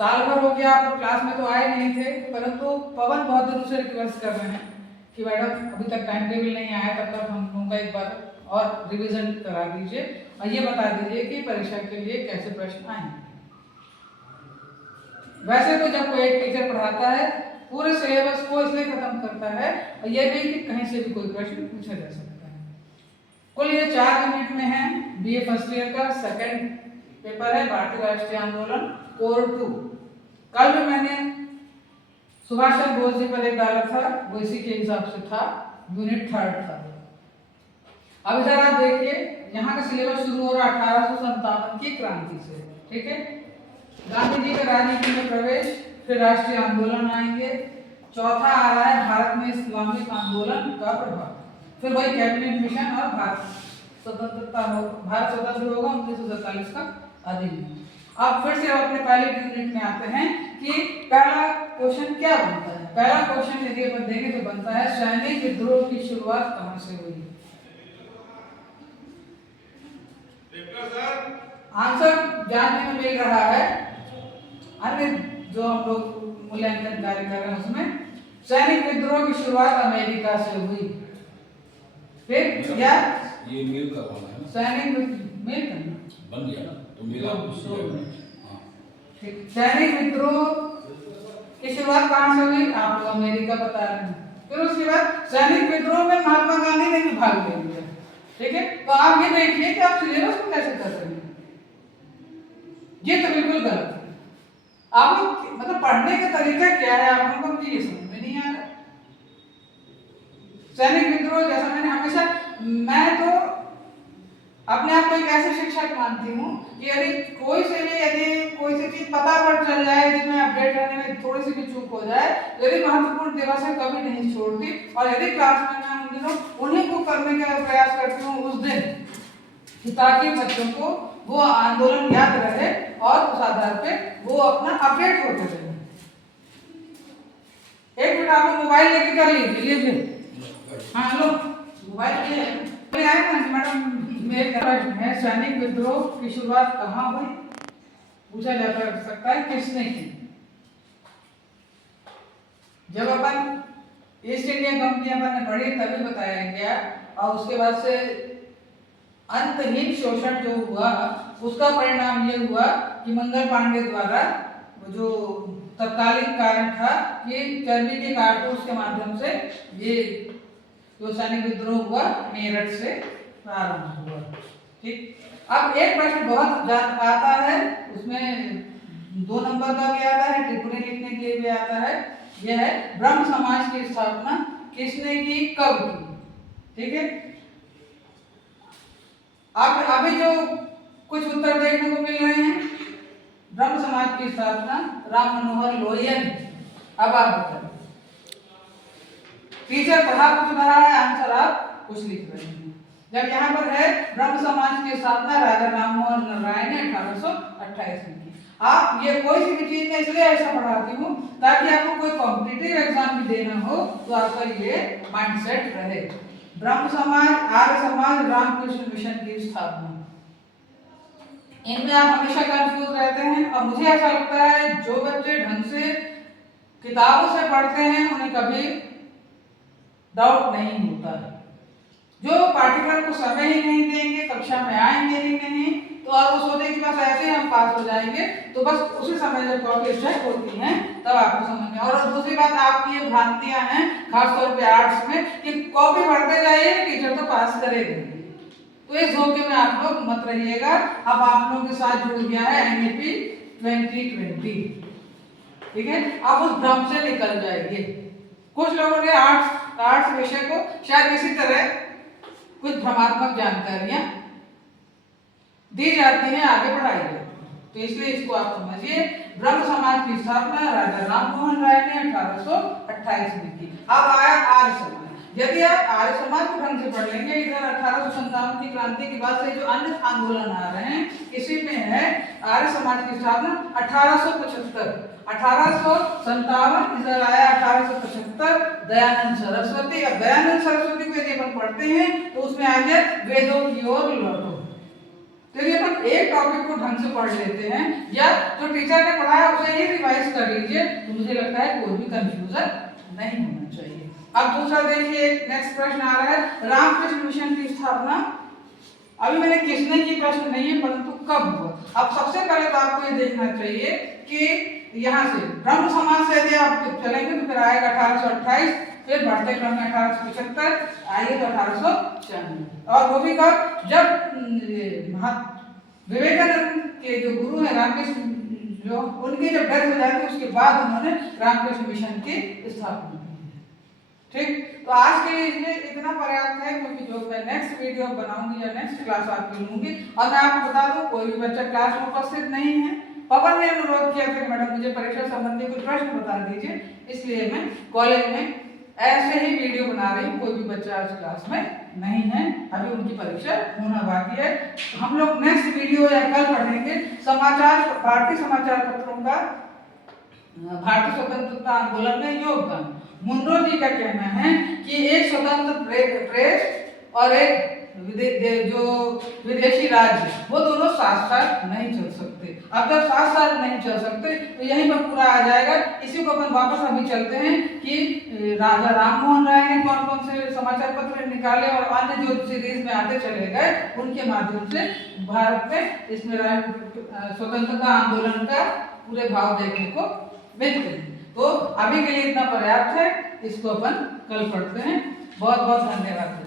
साल भर हो गया, आप क्लास में तो आए नहीं थे, परंतु पवन बहुत दिनों से रिक्वेस्ट कर रहे हैं कि मैडम अभी तक टाइम टेबल नहीं आया, तब तक हम लोगों का एक बार और रिवीजन करा दीजिए और ये बता दीजिए कि परीक्षा के लिए कैसे प्रश्न आएंगे। वैसे तो जब कोई एक टीचर पढ़ाता है पूरे सिलेबस को इसलिए खत्म करता है और यह नहीं कि कहीं से भी कोई प्रश्न पूछा जा सकता है। कुल ये 4 यूनिट में है। बीए फर्स्ट ईयर का सेकंड पेपर है भारतीय राष्ट्रीय आंदोलन कोर 2। कल भी मैंने सुभाष चंद्र बोस जी पर एक डाला था, वो इसी के हिसाब से था, यूनिट 3 था। अब इधर आप देखिए, यहाँ का सिलेबस शुरू हो रहा 1857 की क्रांति से, ठीक है। गांधी जी का राजनीति में प्रवेश, फिर राष्ट्रीय आंदोलन आएंगे, चौथा आ रहा है भारत में इस्लामिक आंदोलन का प्रभाव, फिर वही कैबिनेट मिशन और भारत स्वतंत्र होगा 1947 का अधिनियम। अब फिर से अपने पहले यूनिट में आते हैं कि पहला क्वेश्चन क्या बनता है। पहला क्वेश्चन यदि अपन देखें तो बनता है सैनिक विद्रोह की शुरुआत कहां से हुई। आंसर जानने में मिल रहा है अन्य जो हम लोग मूल्यांकन कार्य कर रहे हैं उसमें सैनिक विद्रोह की शुरुआत अमेरिका से हुई। फिर क्या ये मेल करवाना है ना, सैनिक मेल करना बन गया ना, तो मेरा ठीक। सैनिक विद्रोह की शुरुआत कहां से हुई, आप लोग अमेरिका बता रहे हैं। फिर उसके बाद सैनिक विद्रोह में महात्मा गांधी ने भी भाग ले लिया, ठीक है। तो आप ये देखिए कि आप सिलेबस को कैसे कर सकते हैं, ये तो बिल्कुल गलत है। आप लोग मतलब पढ़ने का तरीका क्या है आप लोगों को, मुझे ये समझ में नहीं आ रहा। सैनिक विद्रोह जैसा मैंने हमेशा, मैं तो अपने आप को एक ऐसे शिक्षक मानती हूँ कि यदि कोई सी चीज पता पड़ चल जाए, जिसमें अपडेट रहने में थोड़ी सी भी चूक हो जाए, यदि महत्वपूर्ण दिवस है कभी नहीं छोड़ती, और यदि क्लास में मैं उन दिनों उन्हीं को करने का प्रयास करती हूँ उस दिन, ताकि बच्चों को वो आंदोलन याद रहे और उस आधार पे वो अपना अपडेट होते रहे। एक मिनट आप मोबाइल लेके कर लीजिए। हाँ लो मोबाइल ले आए ना मैडम। मेरे प्रश्न है सैनिक विद्रोह की शुरुआत कहाँ हुई, पूछा जा सकता है किसने की। जब अपन ईस्ट इंडिया कंपनी अपन ने पढ़ी तभी बताया गया, और उसके बाद से अंतहीन शोषण जो हुआ उसका परिणाम ये हुआ कि मंगल पांडे द्वारा जो तत्कालीन कारण था कि चर्बी के कारतूस के माध्यम से ये जो सैनिक विद्रोह हुआ मेरठ से प्रारंभ हुआ, ठीक। अब एक प्रश्न बहुत आता है, उसमें 2 नंबर का भी आता है, टिप्पणी लिखने के लिए भी आता है। यह है ब्रह्म समाज की स्थापना किसने की, कब की, ठीक है। अब अभी जो कुछ उत्तर देखने को मिल रहे हैं, ब्रह्म समाज की स्थापना राम मनोहर लोहिया ने। अब आप बताइए, टीचर पढ़ा पूछ रहा है, आंसर आप कुछ लिख रहे हैं। जब यहाँ पर है ब्रह्म समाज की स्थापना राजा राममोहन राय ने 1828 में की। आप ये कोई सी भी चीज में इसलिए ऐसा पढ़ाती हूँ ताकि आपको कोई कॉम्पिटिटिव एग्जाम भी देना हो तो आपका ये माइंडसेट रहे। ब्रह्म समाज, आर्य समाज, रामकृष्ण मिशन की स्थापना, इनमें आप हमेशा कंफ्यूज रहते हैं। और मुझे ऐसा लगता है जो बच्चे ढंग से किताबों से पढ़ते हैं उन्हें कभी डाउट नहीं होता है। जो पाठ्यक्रम को समय ही नहीं देंगे, कक्षा में आएंगे ही नहीं, तो आप वो सोचेंगे कि बस ऐसे ही हम पास हो जाएंगे, तो बस उसी समय जब कॉपी चेक होती हैं तब आपको समझ में। और दूसरी बात आपकी ये भ्रांतियां हैं खासतौर पे आर्ट्स में कि कॉपी पढ़ते जाइए टीचर तो पास करेगा, तो इस धोखे में आप लोग मत रहिएगा। अब आप लोगों के साथ जुड़ गया है एनईपी 2020, ठीक है। आप उस भ्रम से निकल जाएंगे। कुछ लोगों ने आर्ट्स विषय को शायद इसी तरह कुछ भ्रमात्मक जानकारियां दी जाती हैं, आगे बढ़ाई जाती है, तो इसलिए इसको आप समझिए। ब्रह्म समाज की स्थापना राजा राममोहन राय ने 1828 में की। अब आया आर्य समाज। यदि आप आर्य समाज को ढंग से पढ़ लेंगे, इधर 1857 की क्रांति के बाद से जो अन्य आंदोलन आ रहे हैं, इसी में है आर्य समाज की स्थापना 1857, 1857 इधर आया 1875 दयानंद सरस्वती। अब दयानंद सरस्वती को यदि अपन पढ़ते हैं तो उसमें आ गया वेदों की ओर लौटो। तो यदि अपन एक टॉपिक को ढंग से पढ़ लेते हैं, या जो टीचर ने पढ़ाया उसे ही रिवाइज कर लीजिए, तो मुझे लगता है कोई भी कंफ्यूजन नहीं होना चाहिए। अब दूसरा देखिए, नेक्स्ट प्रश्न आ रहा है, रामकृष्ण मिशन की स्थापना, अभी मैंने किसने की प्रश्न नहीं है परंतु कब हुआ। अब सबसे पहले तो आपको ये देखना चाहिए कि यहाँ से ब्रह्म समाज से यदि आप चलेंगे तो फिर आएगा 1828, फिर बढ़ते क्रम में 1875, आइए तो 1894, और वो भी कब, जब विवेकानंद के जो गुरु है रामकृष्ण, जो उनकी जब डेथ हो जाती है उसके बाद उन्होंने रामकृष्ण मिशन की स्थापना की। ठीक, तो आज के लिए इसलिए इतना पर्याप्त है, क्योंकि जो मैं नेक्स्ट वीडियो बनाऊंगी या नेक्स्ट क्लास आपकी लूंगी, और मैं आपको बता दूं कोई भी बच्चा क्लास में उपस्थित नहीं है। पवन ने अनुरोध किया था कि मैडम मुझे परीक्षा संबंधी कुछ प्रश्न बता दीजिए, इसलिए मैं कॉलेज में ऐसे ही वीडियो बना रही हूँ। कोई भी बच्चा आज क्लास में नहीं है, अभी उनकी परीक्षा होना बाकी है। हम लोग नेक्स्ट वीडियो या कल पढ़ेंगे समाचार, भारतीय समाचार पत्रों का भारतीय स्वतंत्रता आंदोलन में योगदान। मुनरो जी का कहना है कि एक स्वतंत्र प्रेस और एक जो विदेशी राज्य, वो दोनों साथ साथ नहीं चल सकते। अब जब साथ साथ नहीं चल सकते तो यहीं पर पूरा आ जाएगा। इसी को अपन वापस अभी चलते हैं कि राजा राममोहन राय ने कौन कौन से समाचार पत्र निकाले और अन्य जो सीरीज में आते चले गए, उनके माध्यम से भारत में इसमें स्वतंत्रता आंदोलन का पूरे भाव देखने को मिलते हैं। तो अभी के लिए इतना पर्याप्त है, इसको अपन कल पढ़ते हैं। बहुत बहुत धन्यवाद।